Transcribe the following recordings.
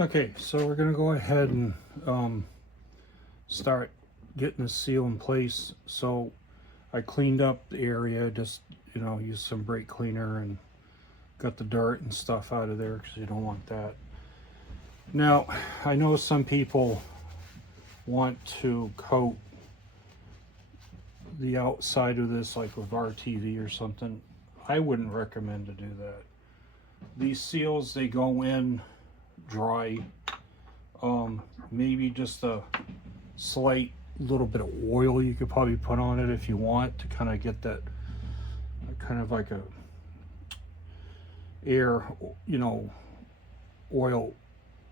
Okay, so we're gonna go ahead and start getting the seal in place. So I cleaned up the area, just used some brake cleaner and got the dirt and stuff out of there because you don't want that. Now I know some people want to coat the outside of this like with RTV or something. I wouldn't recommend to do that. These seals, they go in dry. Maybe just a slight little bit of oil you could probably put on it if you want to kind of get that kind of like a air, oil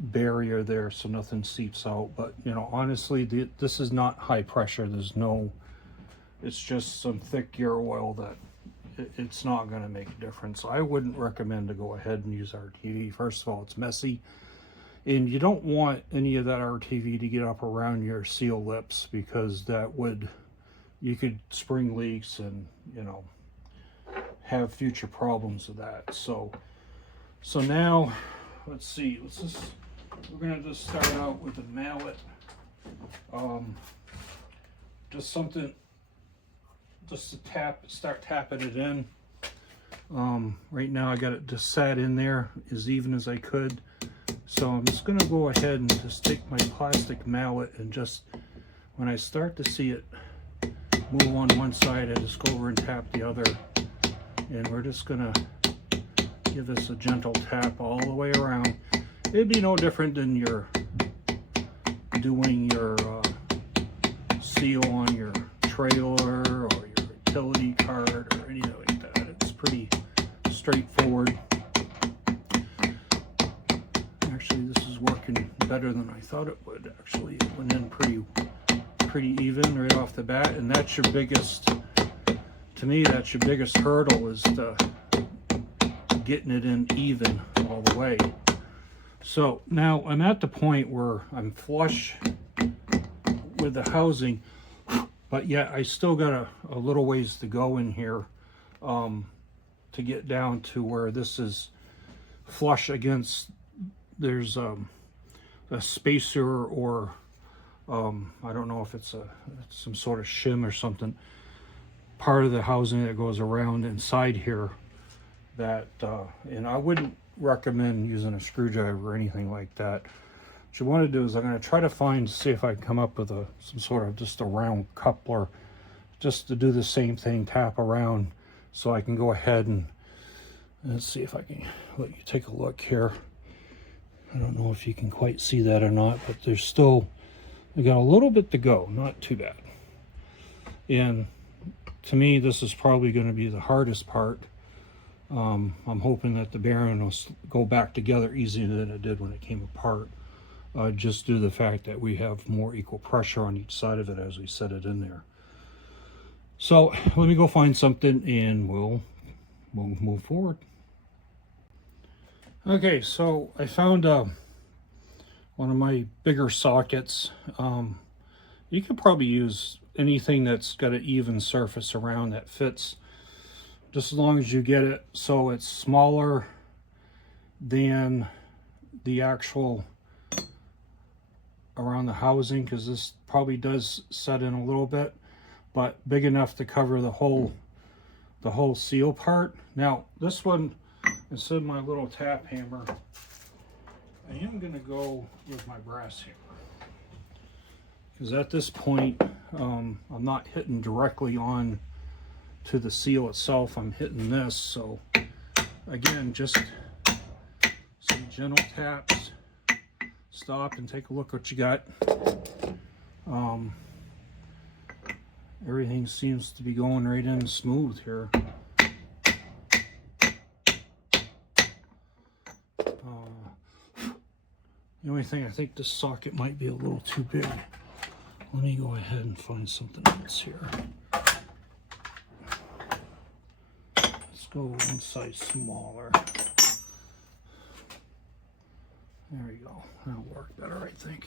barrier there so nothing seeps out. But honestly, this is not high pressure. It's just some thick gear oil that it's not going to make a difference. I wouldn't recommend to go ahead and use RTV. First of all, it's messy, and you don't want any of that RTV to get up around your seal lips, because you could spring leaks and have future problems with that. So now let's see. We're going to just start out with a mallet. Just something just to start tapping it in. Right now I got it just sat in there as even as I could. So I'm just going to go ahead and just take my plastic mallet and just, when I start to see it move on one side, I just go over and tap the other. And we're just going to give this a gentle tap all the way around. It'd be no different than doing your seal on your trailer or your utility cart or anything like that. It's pretty straightforward. Actually, this is working better than I thought it would. Actually, it went in pretty even right off the bat, and that's your biggest, to me, that's your biggest hurdle, is getting it in even all the way. So now I'm at the point where I'm flush with the housing, but yet I still got a little ways to go in here to get down to where this is flush against, there's a spacer, or I don't know if it's some sort of shim or something, part of the housing that goes around inside here that, and I wouldn't recommend using a screwdriver or anything like that. What you want to do is I'm going to try to see if I can come up with some sort of just a round coupler, just to do the same thing, tap around, so I can go ahead and let's see if I can let you take a look here. I don't know if you can quite see that or not, but we got a little bit to go, not too bad. And to me, this is probably going to be the hardest part. I'm hoping that the bearing will go back together easier than it did when it came apart, just due to the fact that we have more equal pressure on each side of it as we set it in there. So let me go find something and we'll move forward. Okay, so I found one of my bigger sockets. You could probably use anything that's got an even surface around that fits, just as long as you get it so it's smaller than the actual around the housing, because this probably does set in a little bit, but big enough to cover the whole seal part. Now this one, instead of my little tap hammer, I am going to go with my brass hammer, because at this point I'm not hitting directly on to the seal itself, I'm hitting this. So again, just some gentle taps, stop and take a look what you got. Everything seems to be going right in smooth here. The only thing, I think this socket might be a little too big. Let me go ahead and find something else here. Let's go one size smaller. There we go. That'll work better, I think.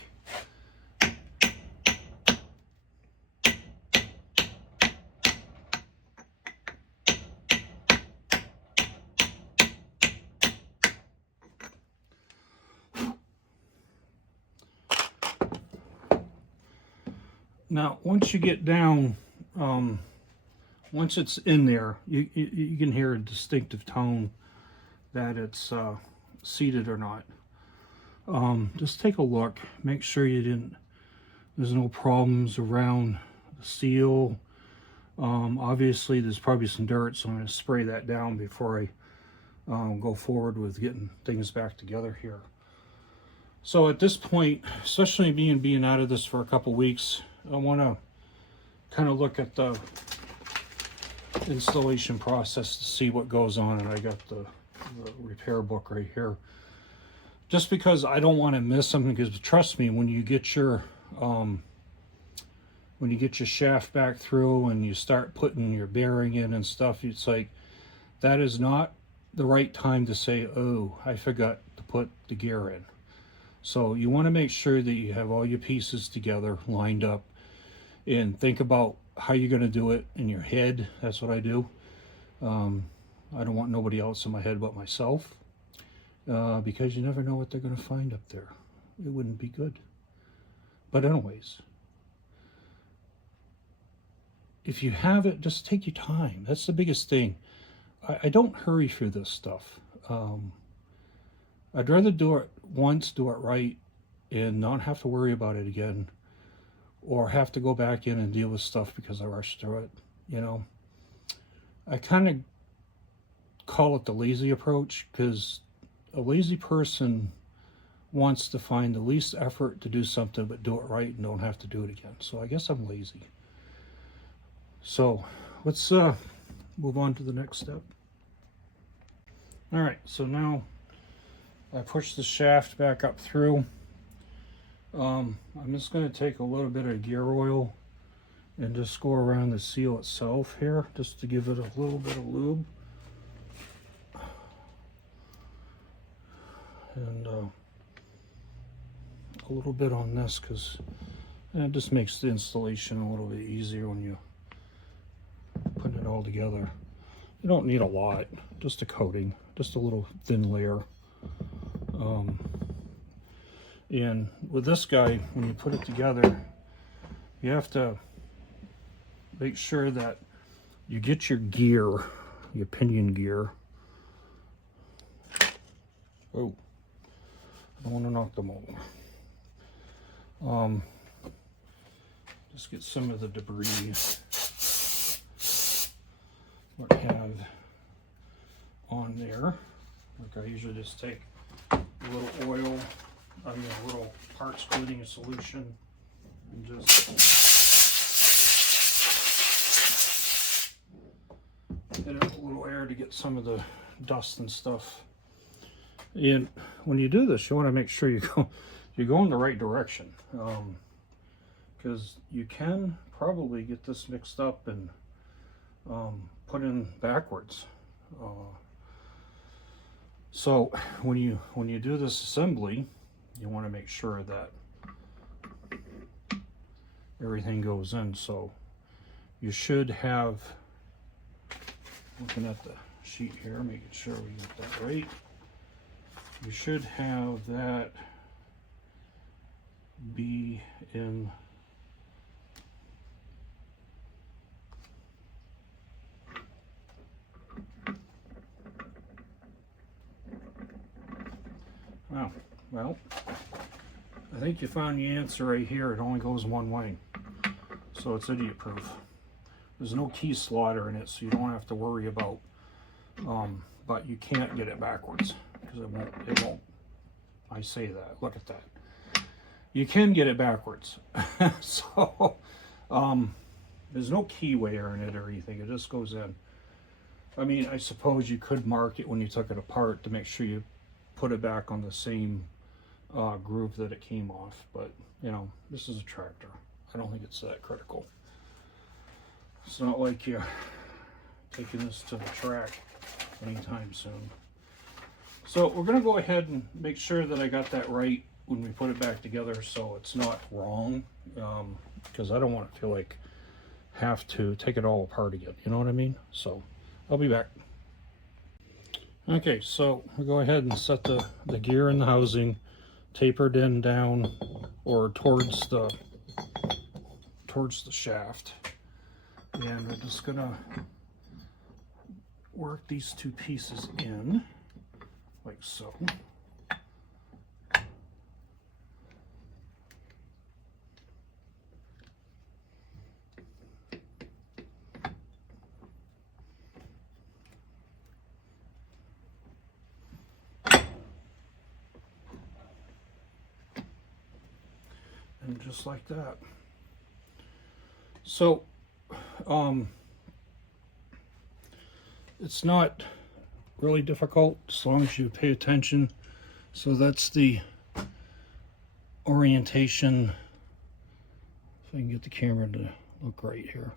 Now, once you get down, once it's in there, you can hear a distinctive tone that it's seated or not. Just take a look, make sure there's no problems around the seal. Obviously there's probably some dirt, so I'm going to spray that down before I go forward with getting things back together here. So at this point, especially being out of this for a couple weeks, I want to kind of look at the installation process to see what goes on, and I got the repair book right here. Just because I don't want to miss something, because trust me, when you get your shaft back through and you start putting your bearing in and stuff, it's like, that is not the right time to say, oh, I forgot to put the gear in. So you want to make sure that you have all your pieces together, lined up, and think about how you're going to do it in your head. That's what I do. I don't want nobody else in my head but myself. Because you never know what they're going to find up there. It wouldn't be good. But anyways, if you have it, just take your time. That's the biggest thing. I don't hurry through this stuff. I'd rather do it once, do it right, and not have to worry about it again, or have to go back in and deal with stuff because I rushed through it. You know, I kind of call it the lazy approach, because a lazy person wants to find the least effort to do something but do it right and don't have to do it again. So I guess I'm lazy. So let's move on to the next step. All right, so now I push the shaft back up through. I'm just going to take a little bit of gear oil and just go around the seal itself here, just to give it a little bit of lube. And a little bit on this, because it just makes the installation a little bit easier when you put it all together. You don't need a lot, just a coating, just a little thin layer. And with this guy, when you put it together, you have to make sure that you get your gear, your pinion gear. Oh, I don't want to knock them over. Just get some of the debris what I have on there. Like I usually just take a little oil, a little parts cleaning solution, and just hit it with a little air to get some of the dust and stuff. And when you do this, you want to make sure you go in the right direction, because you can probably get this mixed up and put in backwards. So when you do this assembly, you want to make sure that everything goes in. So you should have, looking at the sheet here, making sure we get that right. You should have that be in wow. Well, I think you found the answer right here. It only goes one way, so it's idiot proof. There's no key slaughter in it, so you don't have to worry about but you can't get it backwards, because it won't. I say that, look at that. You can get it backwards. So there's no keyway in it or anything. It just goes in. I mean, I suppose you could mark it when you took it apart to make sure you put it back on the same groove that it came off, but you know, this is a tractor. I don't think it's that critical. It's not like you're taking this to the track anytime soon. So we're going to go ahead and make sure that I got that right when we put it back together, so it's not wrong, because I don't want to feel like have to take it all apart again, you know what I mean? So I'll be back. Okay, so we'll go ahead and set the gear in the housing, tapered in down or towards towards the shaft. And we're just gonna work these two pieces in, like so. And just like that. So, it's not really difficult as long as you pay attention. So that's the orientation. If I can get the camera to look right here.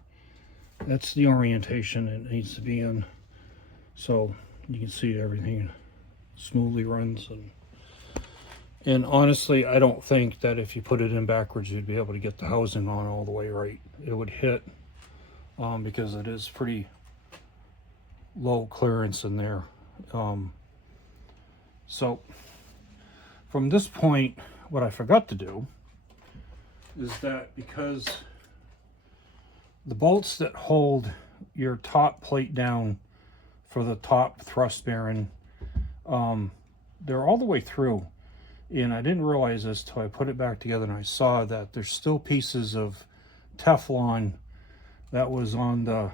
That's the orientation it needs to be in. So you can see everything smoothly runs. And honestly, I don't think that if you put it in backwards, you'd be able to get the housing on all the way right. It would hit because it is pretty low clearance in there. So from this point, what I forgot to do is that because the bolts that hold your top plate down for the top thrust bearing, they're all the way through. And I didn't realize this till I put it back together and I saw that there's still pieces of Teflon that was on the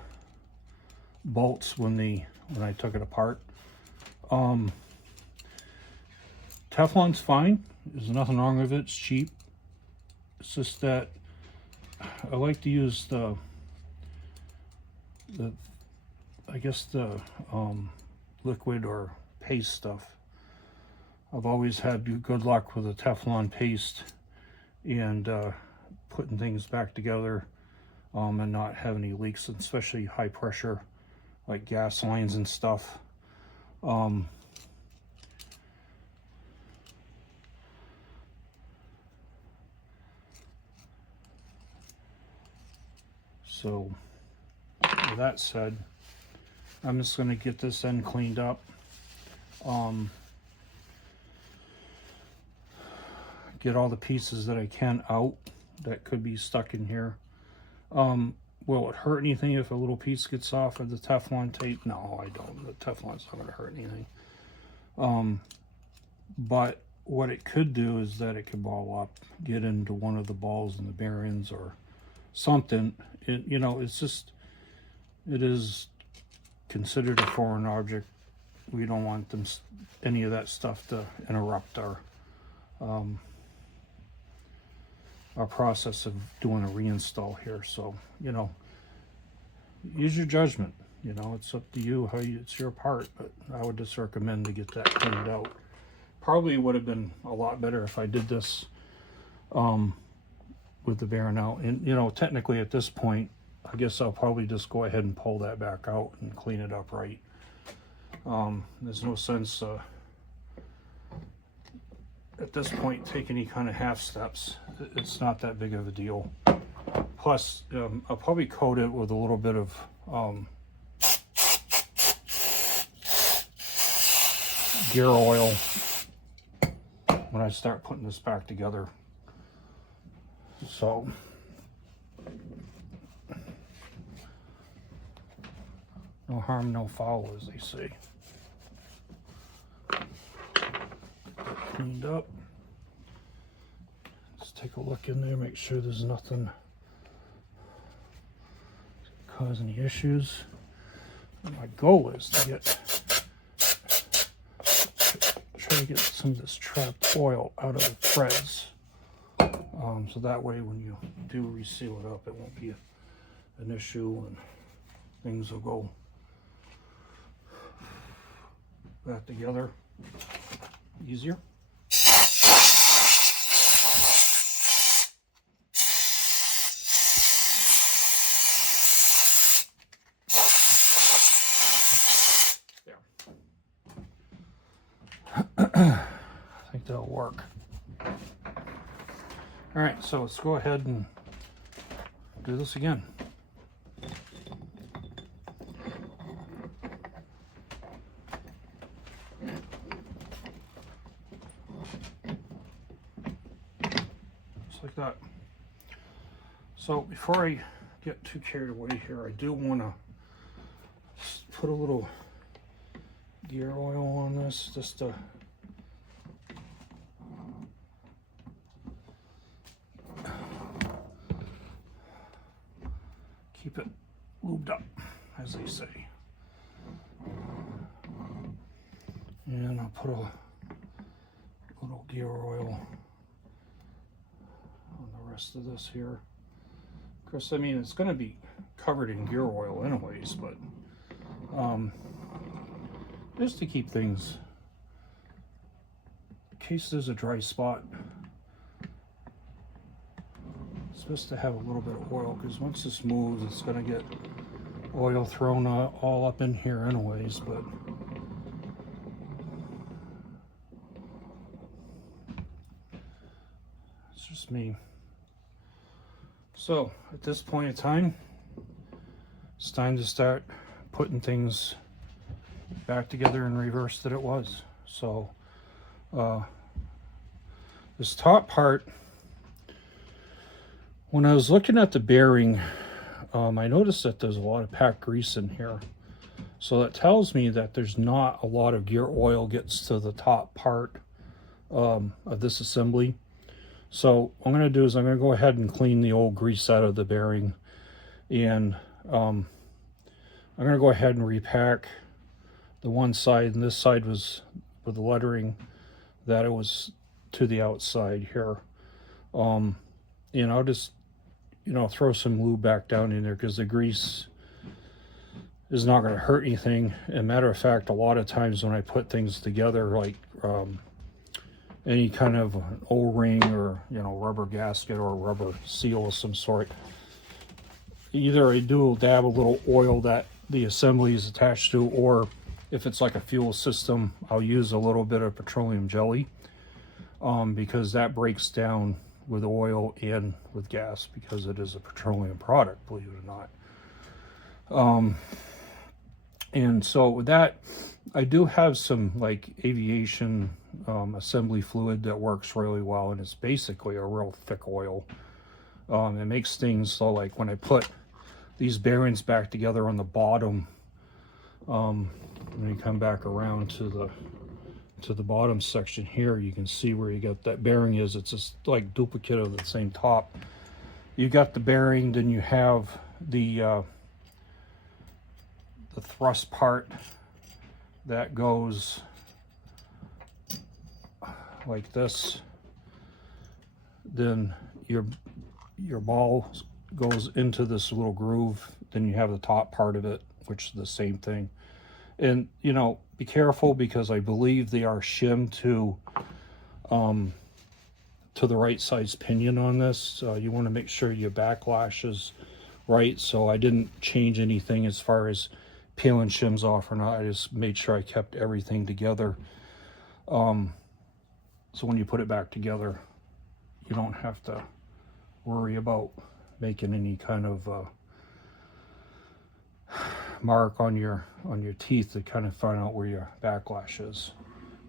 bolts when I took it apart. Teflon's fine. There's nothing wrong with it. It's cheap. It's just that I like to use the liquid or paste stuff. I've always had good luck with the Teflon paste and putting things back together and not have any leaks, especially high pressure like gas lines and stuff. So with that said, I'm just going to get this end cleaned up. Get all the pieces that I can out that could be stuck in here. Will it hurt anything if a little piece gets off of the Teflon tape? No, I don't. The Teflon's not going to hurt anything. But what it could do is that it could ball up, get into one of the balls in the bearings or something. It is considered a foreign object. We don't want any of that stuff to interrupt our process of doing a reinstall here. So, use your judgment. It's up to you it's your part, but I would just recommend to get that cleaned out. Probably would have been a lot better if I did this with the bearing out. And technically at this point, I guess I'll probably just go ahead and pull that back out and clean it up right. There's no sense at this point take any kind of half steps. It's not that big of a deal. Plus, I'll probably coat it with a little bit of gear oil when I start putting this back together. So no harm, no foul, as they say. Cleaned up. Let's take a look in there, make sure there's nothing cause any issues. And my goal is to try to get some of this trapped oil out of the threads, so that way when you do reseal it up, it won't be an issue and things will go back together easier. I think that'll work. All right, so let's go ahead and do this again. Just like that. So before I get too carried away here, I do want to put a little gear oil on this just to keep it lubed up, as they say. And I'll put a little gear oil on the rest of this here. Of course, I mean, it's going to be covered in gear oil anyways, but just to keep things, in case there's a dry spot, it's best to have a little bit of oil, because once this moves, it's going to get oil thrown all up in here anyways. But it's just me. So at this point in time, it's time to start putting things back together in reverse that it was. So this top part, when I was looking at the bearing, I noticed that there's a lot of packed grease in here. So that tells me that there's not a lot of gear oil gets to the top part of this assembly. So what I'm going to do is I'm going to go ahead and clean the old grease out of the bearing, and I'm going to go ahead and repack the one side, and this side was with the lettering that it was to the outside here. And I'll just, you know, throw some lube back down in there, because the grease is not going to hurt anything. And matter of fact, a lot of times when I put things together, like any kind of an O-ring or, you know, rubber gasket or rubber seal of some sort, either I do dab a little oil that the assembly is attached to, or if it's like a fuel system, I'll use a little bit of petroleum jelly, because that breaks down with oil and with gas, because it is a petroleum product, believe it or not. And so with that, I do have some like aviation assembly fluid that works really well, and it's basically a real thick oil. It makes things so, like when I put these bearings back together on the bottom, when you come back around to the bottom section here, you can see where you got that bearing is. It's just like duplicate of the same top. You got the bearing, then you have the thrust part that goes like this. Then your ball goes into this little groove. Then you have the top part of it, which is the same thing. And, you know, be careful, because I believe they are shimmed to the right size pinion on this. You want to make sure your backlash is right. So I didn't change anything as far as peeling shims off or not. I just made sure I kept everything together. So when you put it back together, you don't have to worry about making any kind of mark on your teeth to kind of find out where your backlash is.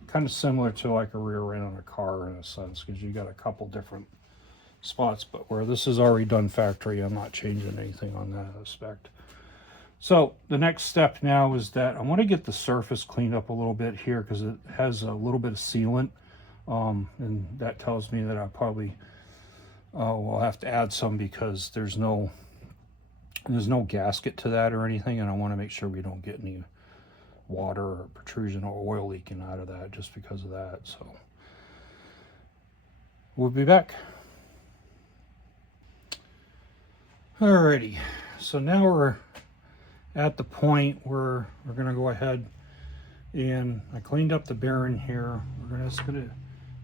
Kind of similar to like a rear end on a car in a sense, because you got a couple different spots, but where this is already done factory, I'm not changing anything on that aspect. So the next step now is that I want to get the surface cleaned up a little bit here, because it has a little bit of sealant, and that tells me that I probably will have to add some, because there's no gasket to that or anything, and I want to make sure we don't get any water or protrusion or oil leaking out of that just because of that. So we'll be back. Alrighty, so now we're at the point where we're going to go ahead, and I cleaned up the bearing here. We're just going to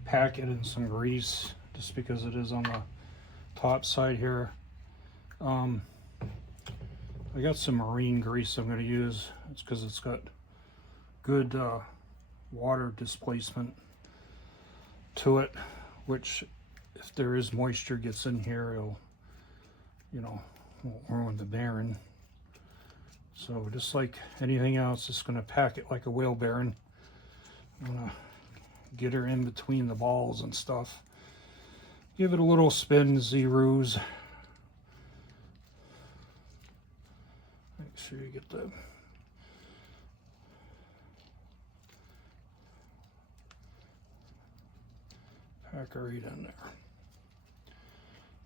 pack it in some grease, just because it is on the top side here. I got some marine grease I'm going to use. It's because it's got good water displacement to it, which if there is moisture gets in here, it'll, you know, won't ruin the bearing. So just like anything else, just going to pack it like a whale bearing. I'm going to get her in between the balls and stuff. Give it a little spin, zeros, sure you get the packer right in there.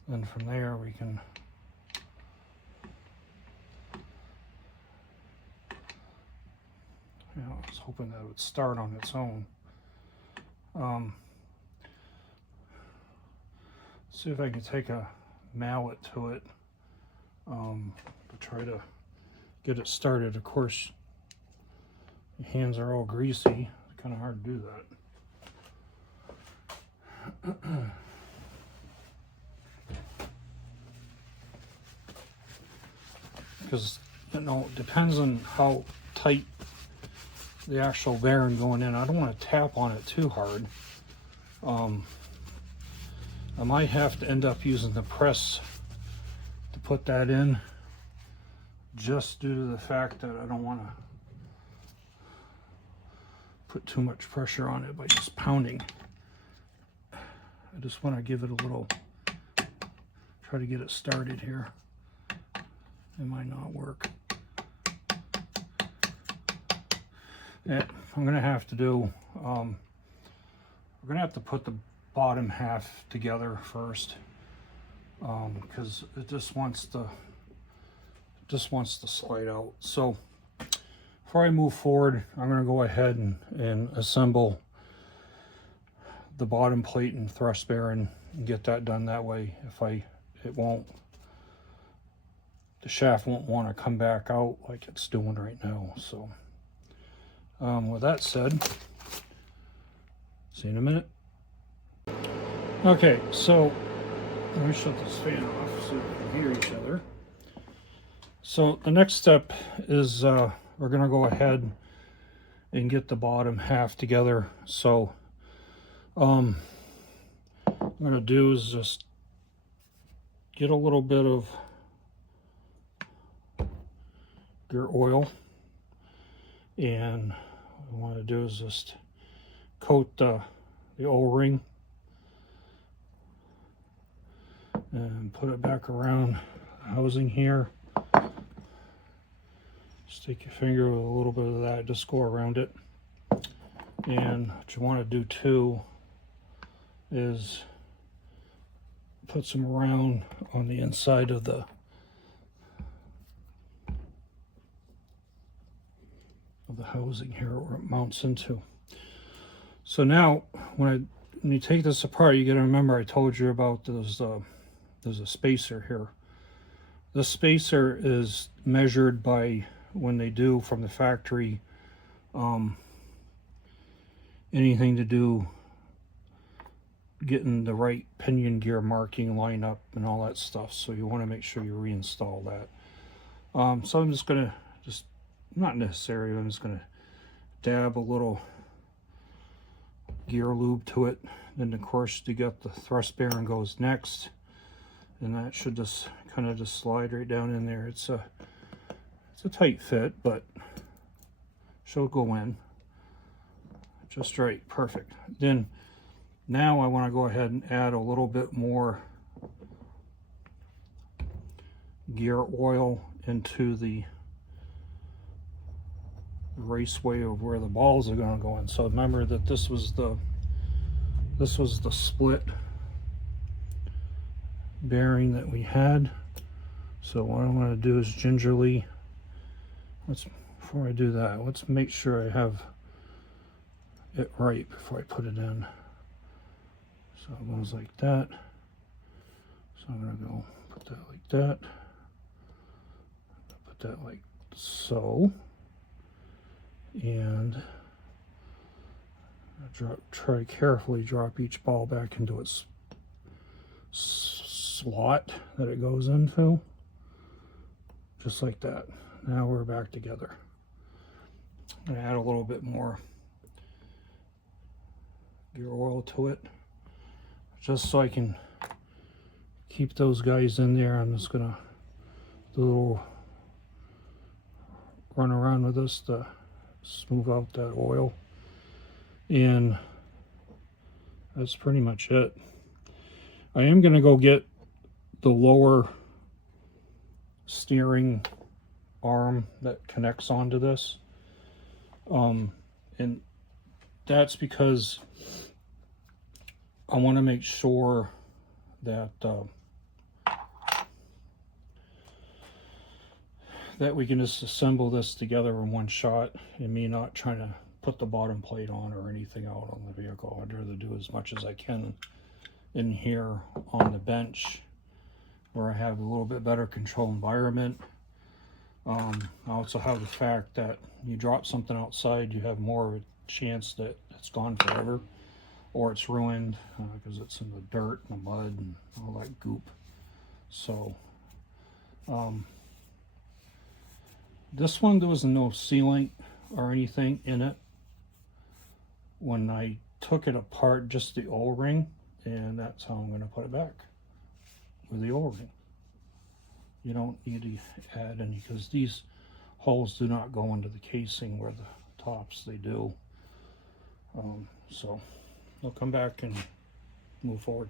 Then from there we can I was hoping that it would start on its own. See if I can take a mallet to it to try to get it started. Of course, your hands are all greasy. It's kind of hard to do that. Because, you know, it depends on how tight the actual bearing going in. I don't want to tap on it too hard. I might have to end up using the press to put that in, just due to the fact that I don't want to put too much pressure on it by just pounding. I just want to give it a little, try to get it started here. It might not work. Yeah, I'm gonna have to do, we're gonna have to put the bottom half together first, because it just wants to slide out. So before I move forward, I'm gonna go ahead and assemble the bottom plate and thrust bearing and get that done. That way, the shaft won't want to come back out like it's doing right now. So with that said, see you in a minute. Okay, so let me shut this fan off so we can hear each other. So the next step is we're going to go ahead and get the bottom half together. So what I'm going to do is just get a little bit of gear oil, and what I want to do is just coat the O-ring and put it back around the housing here. Just take your finger with a little bit of that, just go around it. And what you want to do too is put some around on the inside of the housing here where it mounts into. So now when you take this apart, you got to remember I told you about there's a spacer here. This spacer is measured by, when they do from the factory, anything to do getting the right pinion gear marking line up and all that stuff. So you want to make sure you reinstall that. So I'm just going to, not necessary, I'm just going to dab a little gear lube to it. Then of course you got the thrust bearing goes next, and that should just kind of just slide right down in there. It's a tight fit, but she'll go in just right, perfect. Then now I want to go ahead and add a little bit more gear oil into the raceway of where the balls are going to go in. So remember that this was the split bearing that we had. So what I'm going to do is gingerly, before I do that, let's make sure I have it right before I put it in. So it goes like that. So I'm going to go put that like that, put that like so, and try carefully drop each ball back into its slot that it goes into, just like that. Now we're back together. I'm gonna add a little bit more gear oil to it, just so I can keep those guys in there. I'm just gonna do a little run around with this to smooth out that oil, and that's pretty much it. I am going to go get the lower steering arm that connects onto this. And that's because I want to make sure that that we can just assemble this together in one shot, and me not trying to put the bottom plate on or anything out on the vehicle. I'd rather do as much as I can in here on the bench where I have a little bit better control environment. I also have the fact that you drop something outside, you have more of a chance that it's gone forever or it's ruined because it's in the dirt and the mud and all that goop. So this one, there was no sealant or anything in it when I took it apart, just the O-ring, and that's how I'm going to put it back, with the O-ring. You don't need to add any, because these holes do not go into the casing where the tops they do. So I'll come back and move forward.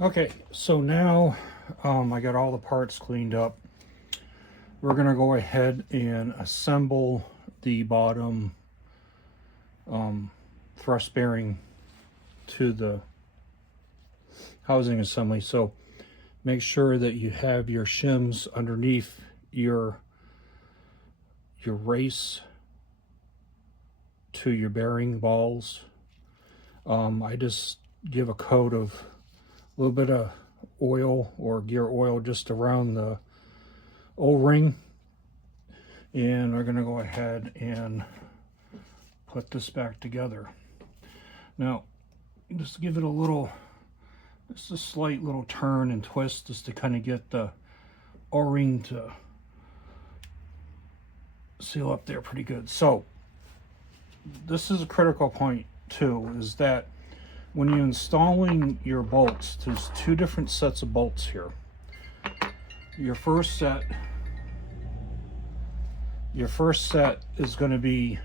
Okay, so now I got all the parts cleaned up. We're gonna go ahead and assemble the bottom thrust bearing to the housing assembly. So make sure that you have your shims underneath your race to your bearing balls. I just give a coat of a little bit of oil or gear oil just around the O-ring, and we're going to go ahead and put this back together. Now just give it a little, just a slight little turn and twist just to kind of get the O-ring to seal up there pretty good. So this is a critical point too, is that when you're installing your bolts, there's two different sets of bolts here. Your first set is going to be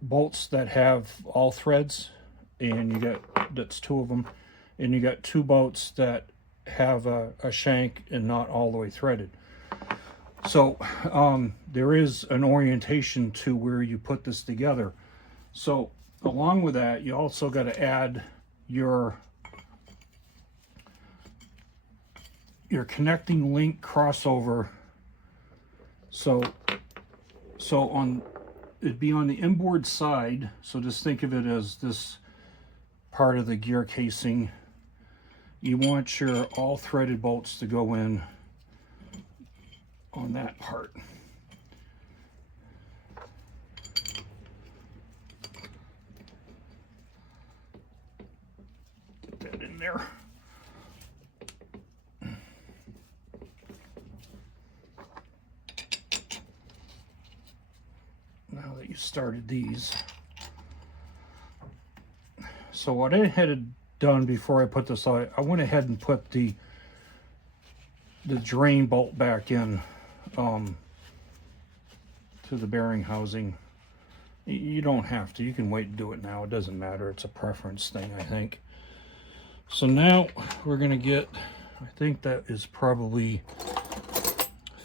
bolts that have all threads, and you got, that's two of them, and you got two bolts that have a shank and not all the way threaded. So there is an orientation to where you put this together. So along with that, you also got to add your connecting link crossover. So on, it'd be on the inboard side. So just think of it as this part of the gear casing. You want your all threaded bolts to go in on that part. Get that in there. Now that you started these. So what I had done before I put this on, I went ahead and put the drain bolt back in to the bearing housing. You don't have to, you can wait and do it now, it doesn't matter, it's a preference thing, I think. So now we're gonna get, I think that is probably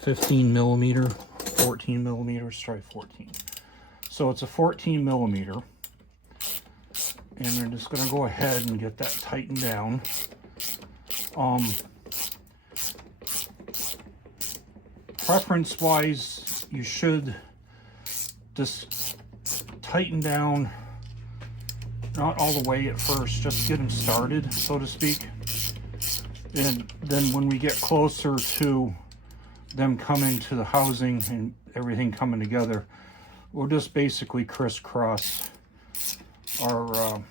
15 millimeter, 14 millimeters, try 14. So it's a 14 millimeter, and we're just gonna go ahead and get that tightened down. Preference wise, you should just tighten down, not all the way at first, just get them started, so to speak. And then when we get closer to them coming to the housing and everything coming together, we'll just basically crisscross our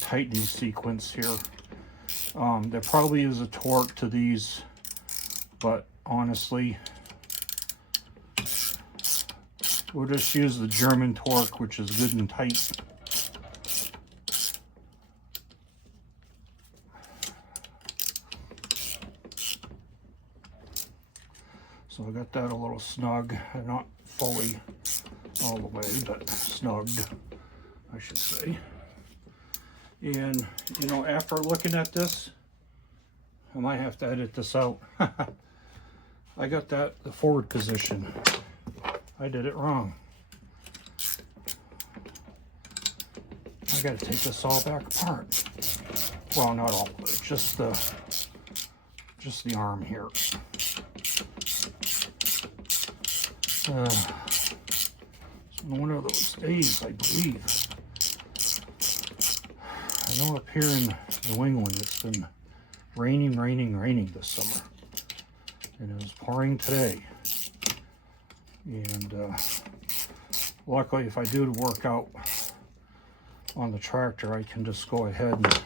tightening sequence here. There probably is a torque to these, but honestly, we'll just use the German torque, which is good and tight. So I got that a little snug, not fully all the way, but snugged, I should say. And, you know, after looking at this, I might have to edit this out. I got the forward position. I did it wrong. I gotta take this all back apart. Well, not all of it, just the arm here. It's one of those days, I believe. I know up here in New England it's been raining this summer. And it was pouring today. And luckily, if I do work out on the tractor, I can just go ahead and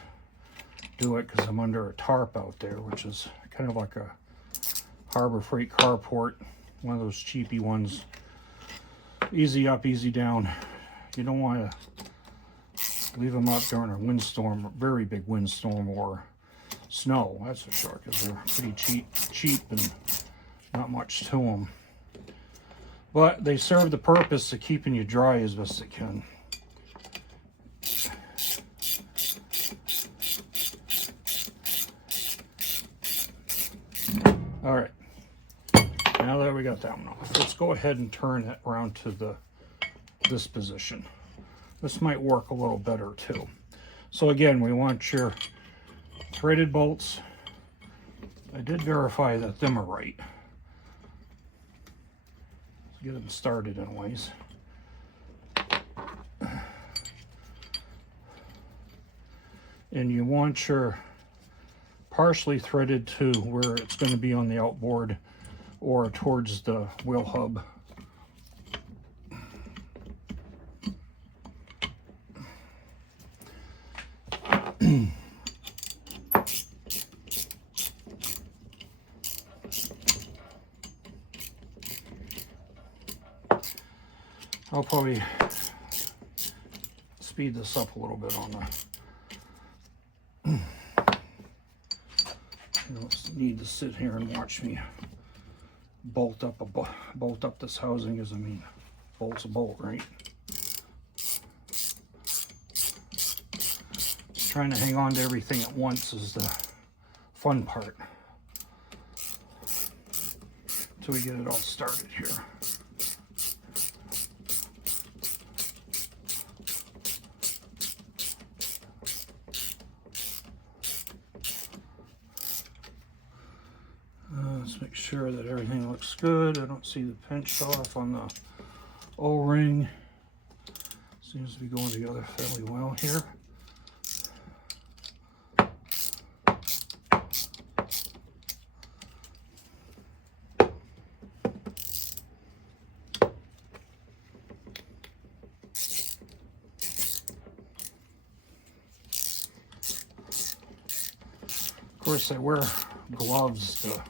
do it because I'm under a tarp out there, which is kind of like a Harbor Freight carport, one of those cheapy ones. Easy up, easy down. You don't want to leave them up during a windstorm, a very big windstorm, or snow, that's for sure, because they're pretty cheap and not much to them. But they serve the purpose of keeping you dry as best they can. All right, now that we got that one off, let's go ahead and turn it around to this position. This might work a little better too. So again, we want your threaded bolts. I did verify that them are right. Let's get them started anyways. And you want your partially threaded to where it's going to be on the outboard or towards the wheel hub. I'll probably speed this up a little bit on the. You don't need to sit here and watch me bolt up this housing, as I mean, bolt's a bolt, right? Trying to hang on to everything at once is the fun part. Until we get it all started here. Let's make sure that everything looks good. I don't see the pinch off on the O-ring. Seems to be going together fairly well here. Of course, I wear gloves to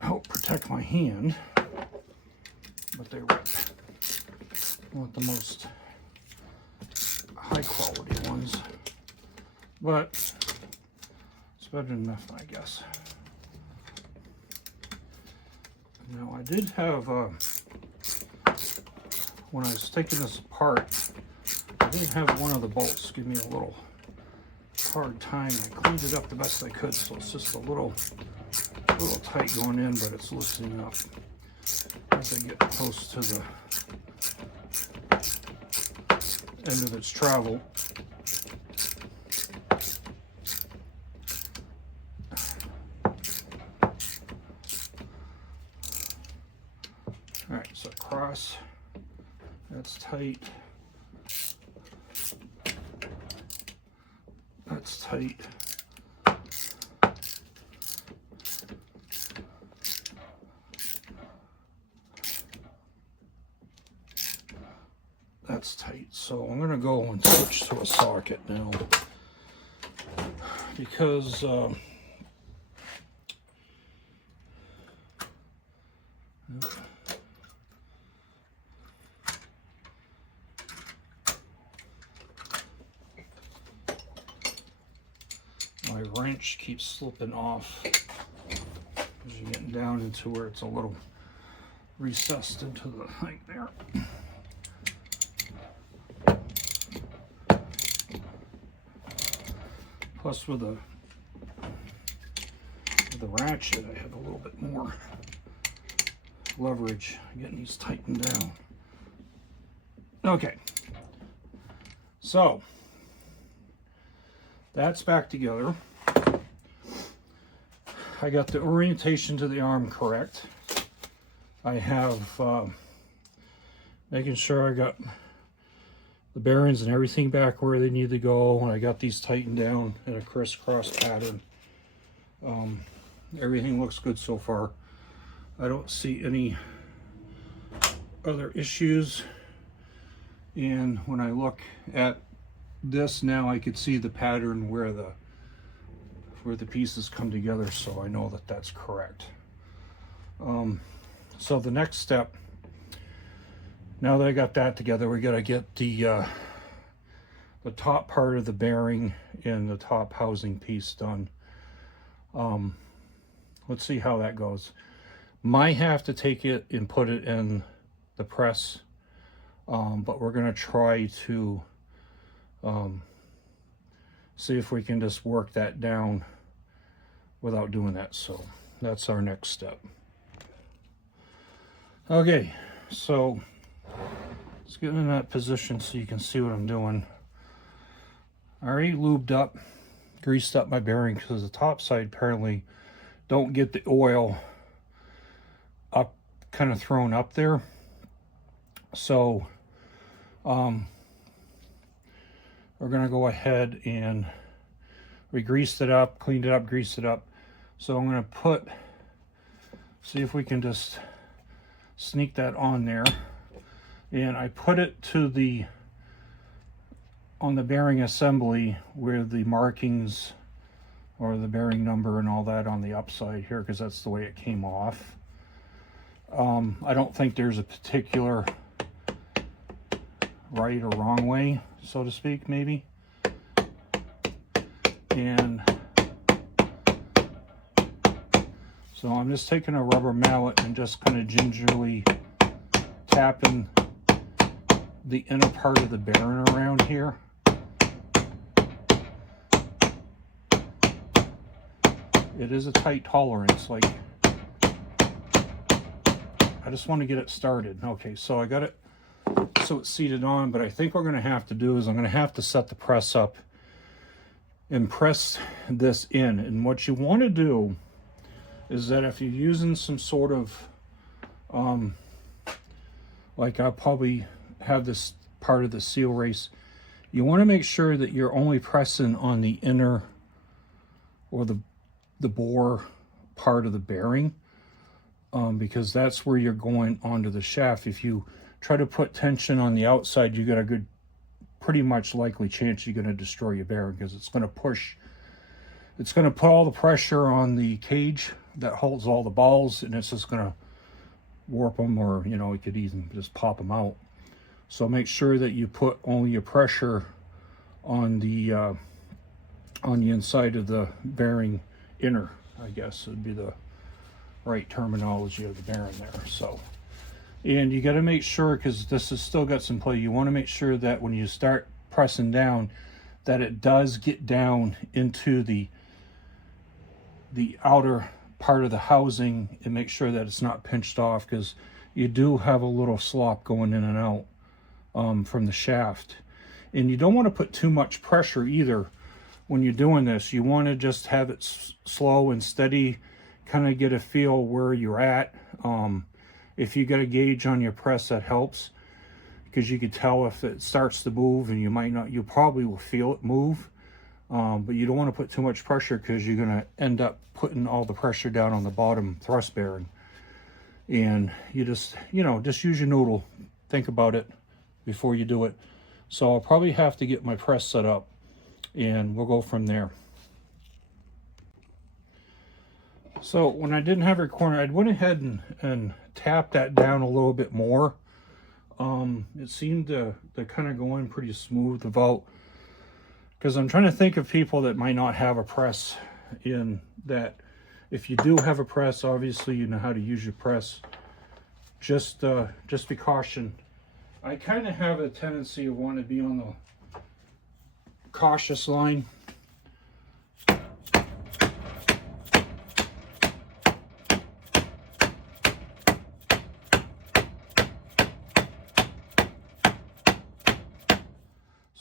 help protect my hand, but they rip. I want the most high quality ones, but it's better than nothing, I guess. Now, I did have, when I was taking this apart, I did have one of the bolts give me a little hard time. I cleaned it up the best I could, so it's just a little tight going in, but it's loosening up as I get close to the end of its travel. All right, so across, that's tight. That's tight. That's tight. So I'm going to go and switch to a socket now because my wrench keeps slipping off as you're getting down into where it's a little recessed into the thing there. Plus with the ratchet, I have a little bit more leverage getting these tightened down. Okay, so that's back together. I got the orientation to the arm correct. I have making sure I got the bearings and everything back where they need to go, and I got these tightened down in a crisscross pattern. Everything looks good so far. I don't see any other issues, and when I look at this now, I could see the pattern where the pieces come together, so I know that that's correct. So the next step, now that I got that together, we got to get the top part of the bearing and the top housing piece done. Let's see how that goes. Might have to take it and put it in the press, but we're going to try to see if we can just work that down without doing that. So that's our next step. Okay, so let's get in that position so you can see what I'm doing. I already lubed up, greased up my bearing, because the top side apparently don't get the oil up, kind of thrown up there. So we're gonna go ahead and we greased it up, cleaned it up, greased it up. So I'm gonna see if we can just sneak that on there. And I put it to on the bearing assembly where the markings or the bearing number and all that on the upside here, because that's the way it came off. I don't think there's a particular right or wrong way, so to speak, maybe. And so I'm just taking a rubber mallet and just kind of gingerly tapping the inner part of the bearing around here. It is a tight tolerance, like I just want to get it started. Okay, so I got it so it's seated on, but I think what we're going to have to do is I'm going to have to set the press up and press this in. And what you want to do is that if you're using some sort of like I'll probably have this part of the seal race, you want to make sure that you're only pressing on the inner or the bore part of the bearing, because that's where you're going onto the shaft. If you try to put tension on the outside, you got a good, pretty much likely chance you're going to destroy your bearing, because it's going to push, it's going to put all the pressure on the cage that holds all the balls, and it's just going to warp them, or you know, it could even just pop them out. So make sure that you put only your pressure on the inside of the bearing inner, I guess would be the right terminology of the bearing there. So, and you got to make sure, because this has still got some play, you want to make sure that when you start pressing down, that it does get down into the outer part of the housing, and make sure that it's not pinched off, because you do have a little slop going in and out from the shaft. And you don't want to put too much pressure either when you're doing this. You want to just have it slow and steady, kind of get a feel where you're at. If you got a gauge on your press, that helps, because you could tell if it starts to move, and you probably will feel it move. But you don't want to put too much pressure, because you're going to end up putting all the pressure down on the bottom thrust bearing. And you just use your noodle. Think about it before you do it. So I'll probably have to get my press set up, and we'll go from there. So when I didn't have a corner, I went ahead and tapped that down a little bit more. It seemed to kind of go in pretty smooth, about, because I'm trying to think of people that might not have a press, in that if you do have a press, obviously you know how to use your press. Just be caution. I kind of have a tendency of wanting to be on the cautious line,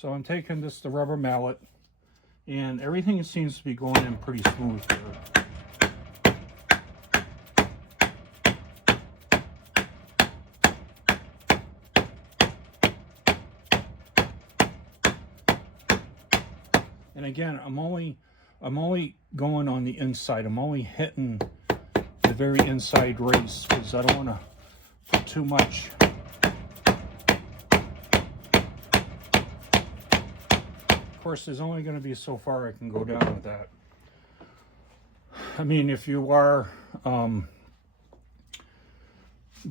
So I'm taking the rubber mallet, and everything seems to be going in pretty smooth here. And again, I'm only going on the inside. I'm only hitting the very inside race because I don't want to put too much. Of course, there's only going to be so far I can go down with that. I mean, if you are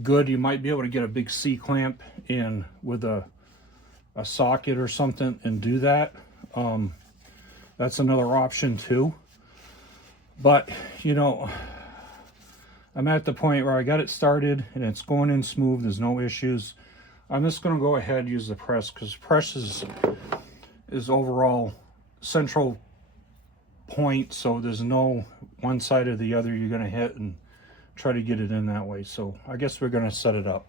good, you might be able to get a big C-clamp in with a socket or something and do that. That's another option too. But, you know, I'm at the point where I got it started and it's going in smooth. There's no issues. I'm just going to go ahead and use the press, because press is overall central point, so there's no one side or the other you're going to hit and try to get it in that way. So I guess we're going to set it up.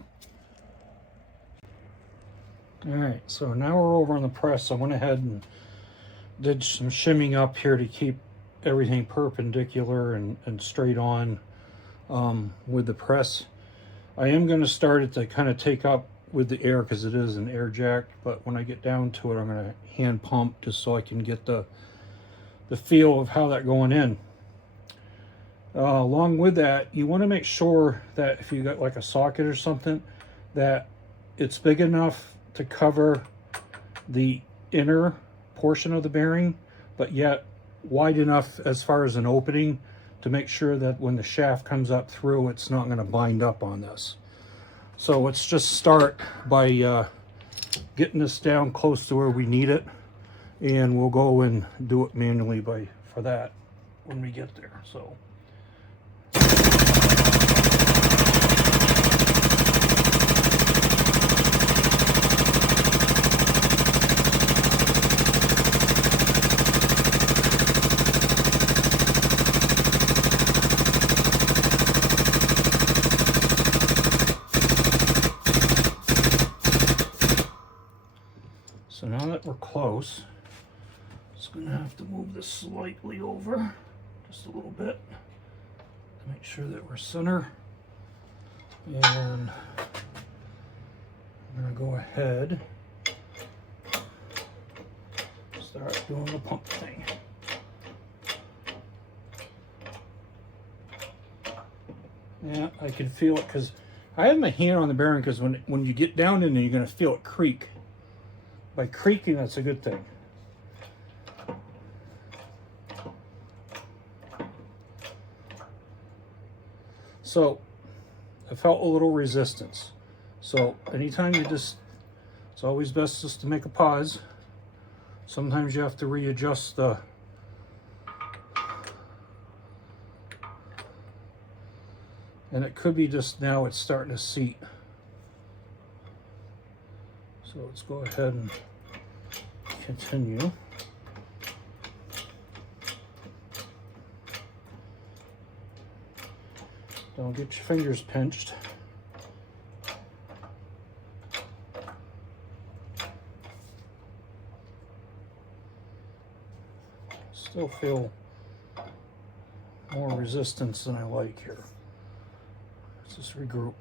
All right, so now we're over on the press. I went ahead and did some shimming up here to keep everything perpendicular and straight on with the press. I am going to start it to kind of take up with the air because it is an air jack, but when I get down to it, I'm going to hand pump just so I can get the feel of how that going in. Along with that, you want to make sure that if you got like a socket or something, that it's big enough to cover the inner portion of the bearing, but yet wide enough as far as an opening to make sure that when the shaft comes up through, it's not going to bind up on this. So let's just start by getting this down close to where we need it, and we'll go and do it manually for that when we get there. So now that we're close, just going to have to move this slightly over just a little bit to make sure that we're center. And I'm going to go ahead and start doing the pump thing. Yeah, I can feel it because I have my hand on the bearing, because when you get down in there, you're going to feel it creak. By creaking, that's a good thing. So I felt a little resistance. So anytime it's always best just to make a pause. Sometimes you have to readjust and it could be just now it's starting to seat. So let's go ahead and continue. Don't get your fingers pinched. Still feel more resistance than I like here. Let's just regroup.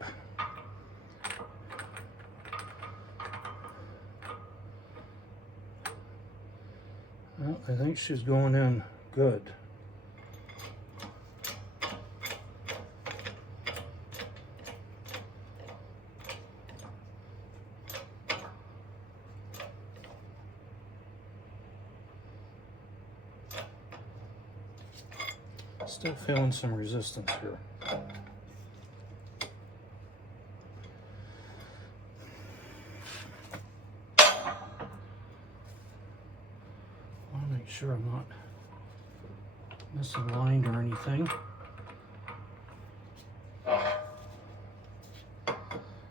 Well, I think she's going in good. Still feeling some resistance here. Make sure I'm not misaligned or anything.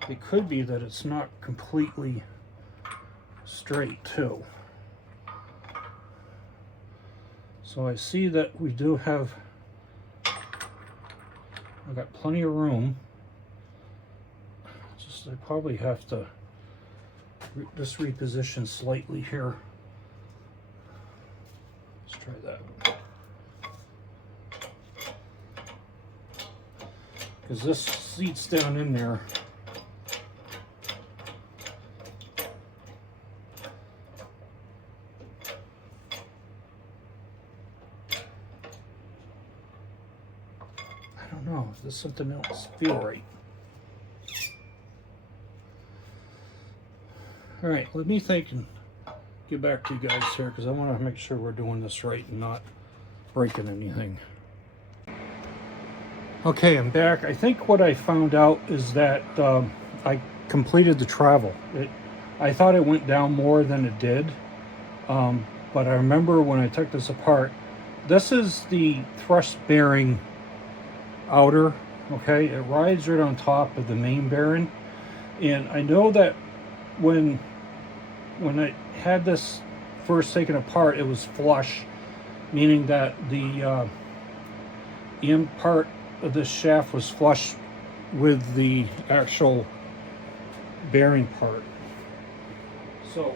It could be that it's not completely straight too. So I see that we do have, I've got plenty of room. Just I probably have to just reposition slightly here. Let's try that. Because this seat's down in there. I don't know, if there's something else feel right. All right, let me think and get back to you guys here, because I want to make sure we're doing this right and not breaking anything. Okay, I'm back. I think what I found out is that I completed the travel. I thought it went down more than it did, but I remember when I took this apart, this is the thrust bearing outer, okay? It rides right on top of the main bearing, and I know that when I had this first taken apart, it was flush, meaning that the end part of this shaft was flush with the actual bearing part. So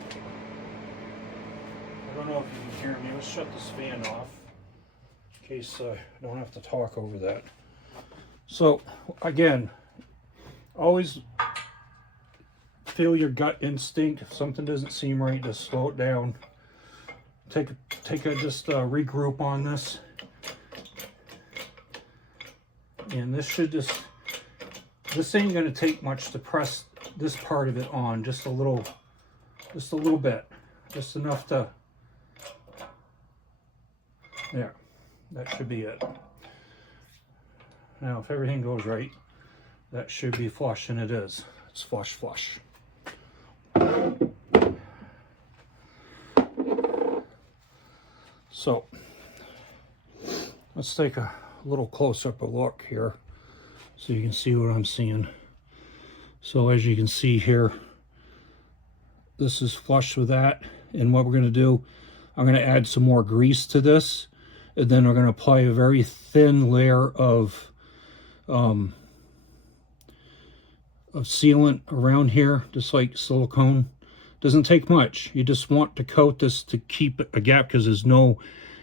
I don't know if you can hear me. Let's shut this fan off in case I don't have to talk over that. So again, always feel your gut instinct. If something doesn't seem right, just slow it down. Take a just regroup on this. And this ain't gonna take much to press this part of it on, just a little bit, just enough to, there, that should be it. Now if everything goes right, that should be flush, and it is. It's flush. So let's take a little close-up look here so you can see what I'm seeing. So as you can see here, this is flush with that, and what we're going to do, I'm going to add some more grease to this, and then we're going to apply a very thin layer of sealant around here, just like silicone. Doesn't take much. You just want to coat this to keep a gap, because there's no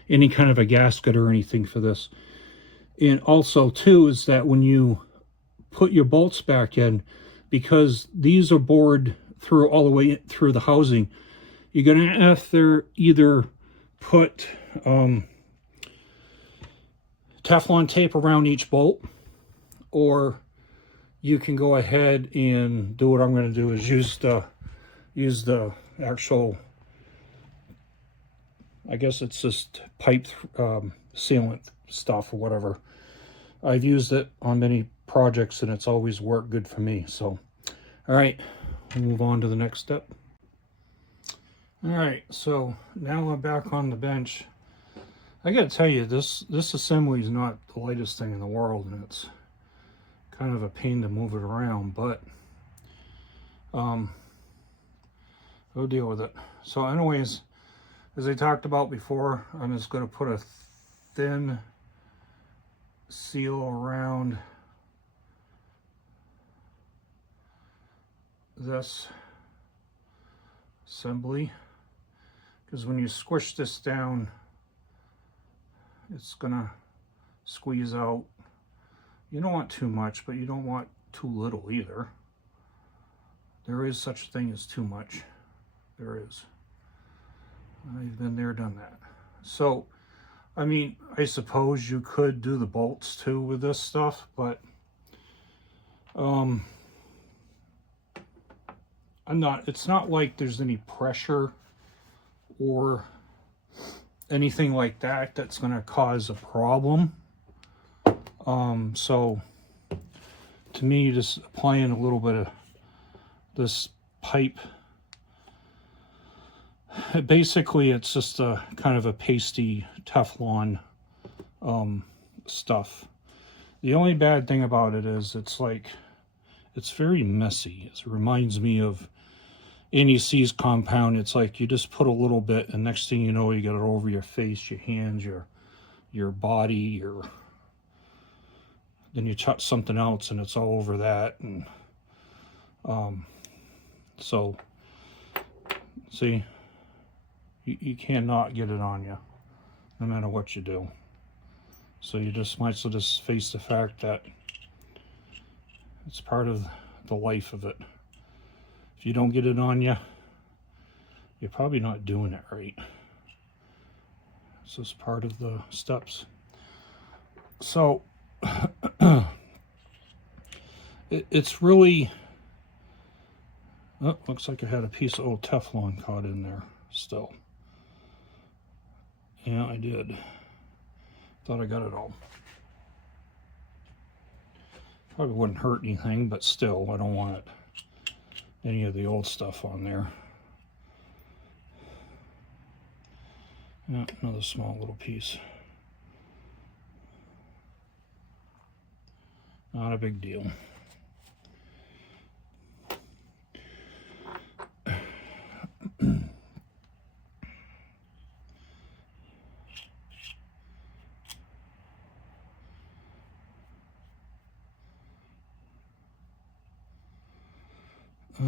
any kind of a gasket or anything for this. And also too is that when you put your bolts back in, because these are bored through all the way through the housing, you're going to have to either put Teflon tape around each bolt, or you can go ahead and do what I'm going to do, is use the actual, I guess it's just pipe sealant stuff or whatever. I've used it on many projects and it's always worked good for me. So, all right, we'll move on to the next step. All right, so now I'm back on the bench. I gotta tell you, this assembly is not the lightest thing in the world, and it's kind of a pain to move it around, but we'll deal with it. So anyways, as I talked about before, I'm just going to put a thin seal around this assembly, because when you squish this down, it's going to squeeze out. You don't want too much, but you don't want too little either. There is such a thing as too much. There is. I've been there, done that. So, I mean, I suppose you could do the bolts too with this stuff, but it's not like there's any pressure or anything like that that's going to cause a problem. So to me, just applying a little bit of this pipe, basically it's just a kind of a pasty Teflon stuff. The only bad thing about it is it's very messy. It reminds me of NEC's compound. It's like you just put a little bit, and next thing you know, you get it over your face, your hands, your body, then you touch something else and it's all over that. And so See, you cannot get it on you, no matter what you do. So you just might as well just face the fact that it's part of the life of it. If you don't get it on you, you're probably not doing it right. It's just part of the steps. So it's really, oh, looks like I had a piece of old Teflon caught in there still. Yeah, I did. Thought I got it all. Probably wouldn't hurt anything, but still, I don't want any of the old stuff on there. Yeah, another small little piece. Not a big deal. I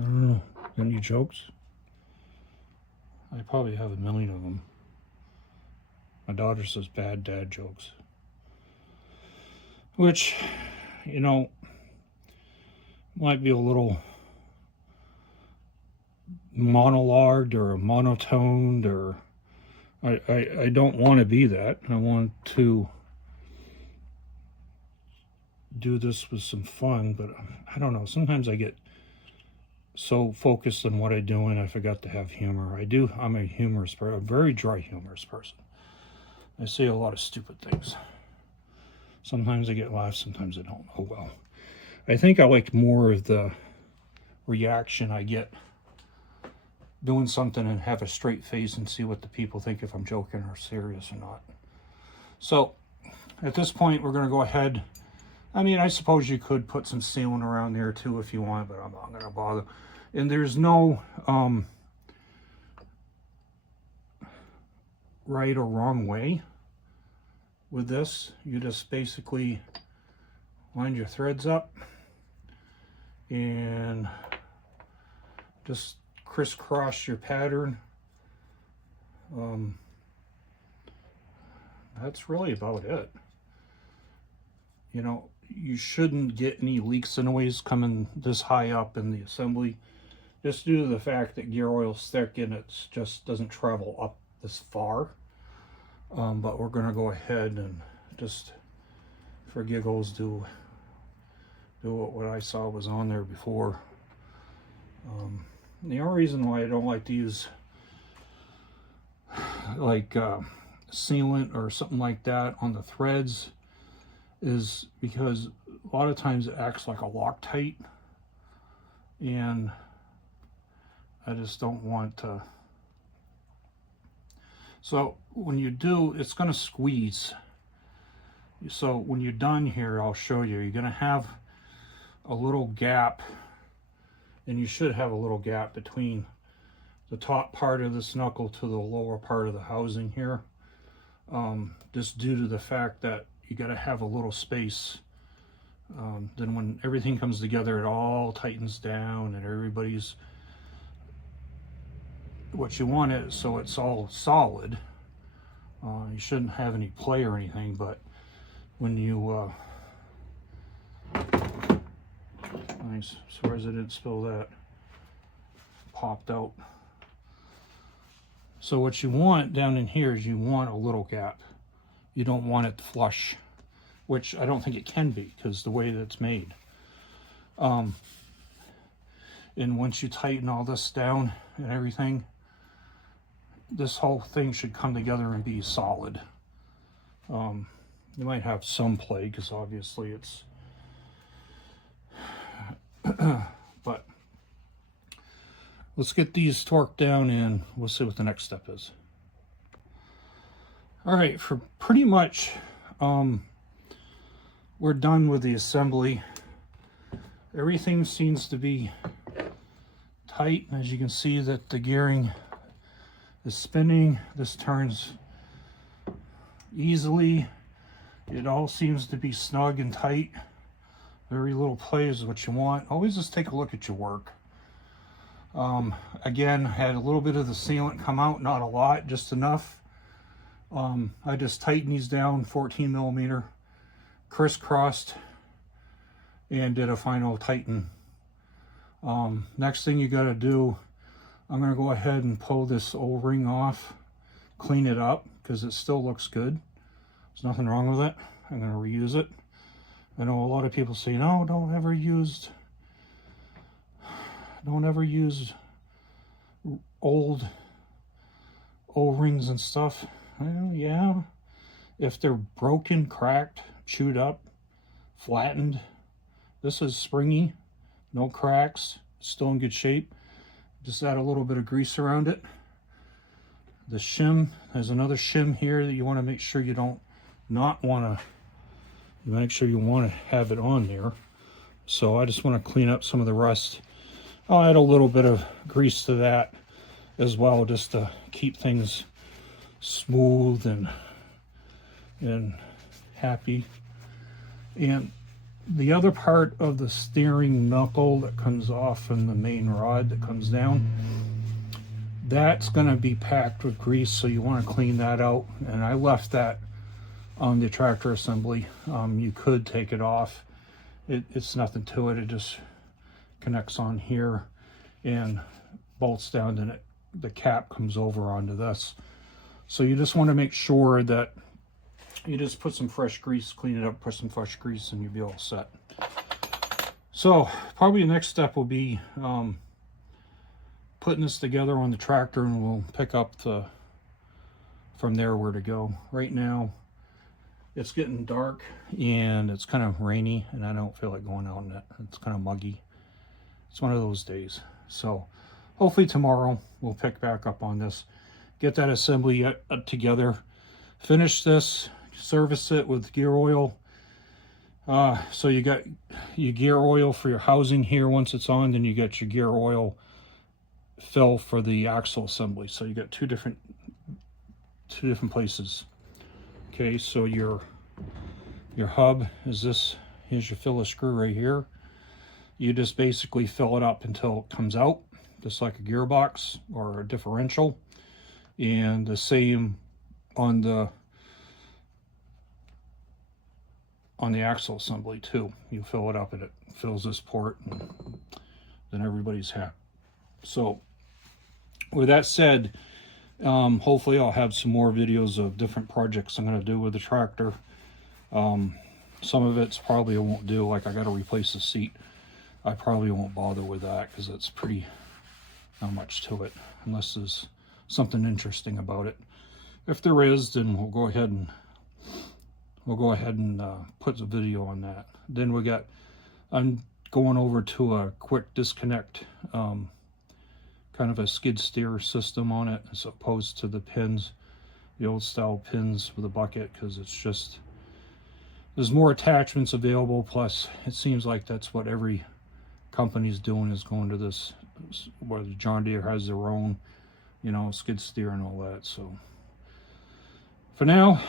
don't know. Got any jokes? I probably have a million of them. My daughter says bad dad jokes. Which, you know, might be a little monologued or monotoned, or I don't want to be that. I want to do this with some fun, but I don't know. Sometimes I get so focused on what I do and I forgot to have humor. I'm a humorous person, a very dry humorous person. I say a lot of stupid things. Sometimes I get laughs, sometimes I don't. Oh well. I think I like more of the reaction I get doing something and have a straight face and see what the people think, if I'm joking or serious or not. So at this point, we're going to go ahead. I mean, I suppose you could put some sealant around there too if you want, but I'm not going to bother. And there's no right or wrong way with this. You just basically line your threads up and just crisscross your pattern. That's really about it. You know, you shouldn't get any leaks anyways coming this high up in the assembly, just due to the fact that gear oil's thick and it just doesn't travel up this far. But we're gonna go ahead and just for giggles do what I saw was on there before. The only reason why I don't like to use like sealant or something like that on the threads is because a lot of times it acts like a Loctite, and I just don't want to. So when you do, it's going to squeeze. So when you're done here, I'll show you. You're going to have a little gap, and you should have a little gap between the top part of this knuckle to the lower part of the housing here. Just due to the fact that you got to have a little space. Then when everything comes together, it all tightens down and everybody's what you want it so it's all solid. You shouldn't have any play or anything, but when you nice, as far as I didn't spill that, popped out. So what you want down in here is you want a little gap. You don't want it flush, which I don't think it can be because the way that it's made. And once you tighten all this down and everything, this whole thing should come together and be solid. You might have some play because obviously it's but let's get these torqued down and we'll see what the next step is. All right, for pretty much we're done with the assembly. Everything seems to be tight. As you can see that the gearing is spinning. This turns easily. It all seems to be snug and tight. Very little play is what you want. Always just take a look at your work. Again, had a little bit of the sealant come out, not a lot, just enough. I just tightened these down 14 millimeter, crisscrossed, and did a final tighten. Next thing you got to do, I'm going to go ahead and pull this O-ring off, clean it up, because it still looks good. There's nothing wrong with it. I'm going to reuse it. I know a lot of people say, no, don't ever use old O-rings and stuff. Well, yeah, if they're broken, cracked, chewed up, flattened. This is springy, no cracks, still in good shape. Just add a little bit of grease around it. The shim, there's another shim here that you want to make sure you don't want to have it on there. So I just want to clean up some of the rust. I'll add a little bit of grease to that as well, just to keep things smooth and happy. And the other part of the steering knuckle that comes off from the main rod that comes down, that's going to be packed with grease, so you want to clean that out. And I left that on the tractor assembly. You could take it off. It's nothing to it. It just connects on here and bolts down, and the cap comes over onto this. So you just want to make sure that you just put some fresh grease, clean it up, put some fresh grease, and you'll be all set. So probably the next step will be putting this together on the tractor, and we'll pick up from there where to go. Right now it's getting dark and it's kind of rainy, and I don't feel like going out in it. It's kind of muggy. It's one of those days. So hopefully tomorrow we'll pick back up on this, get that assembly together, finish this, service it with gear oil. So you got your gear oil for your housing here once it's on, then you got your gear oil fill for the axle assembly. So you got two different places. Okay, so your hub is this. Here's your filler screw right here. You just basically fill it up until it comes out, just like a gearbox or a differential. And the same on the axle assembly too. You fill it up and it fills this port, and then everybody's happy. So with that said, hopefully I'll have some more videos of different projects I'm going to do with the tractor. Some of it's probably I won't do, like I got to replace the seat. I probably won't bother with that because it's pretty, not much to it, unless there's something interesting about it. If there is, then we'll go ahead and put the video on that. Then I'm going over to a quick disconnect, kind of a skid steer system on it, as opposed to the pins, the old style pins with a bucket, because it's just, there's more attachments available. Plus it seems like that's what every company's doing, is going to this, where John Deere has their own, skid steer and all that. So for now,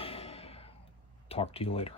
talk to you later.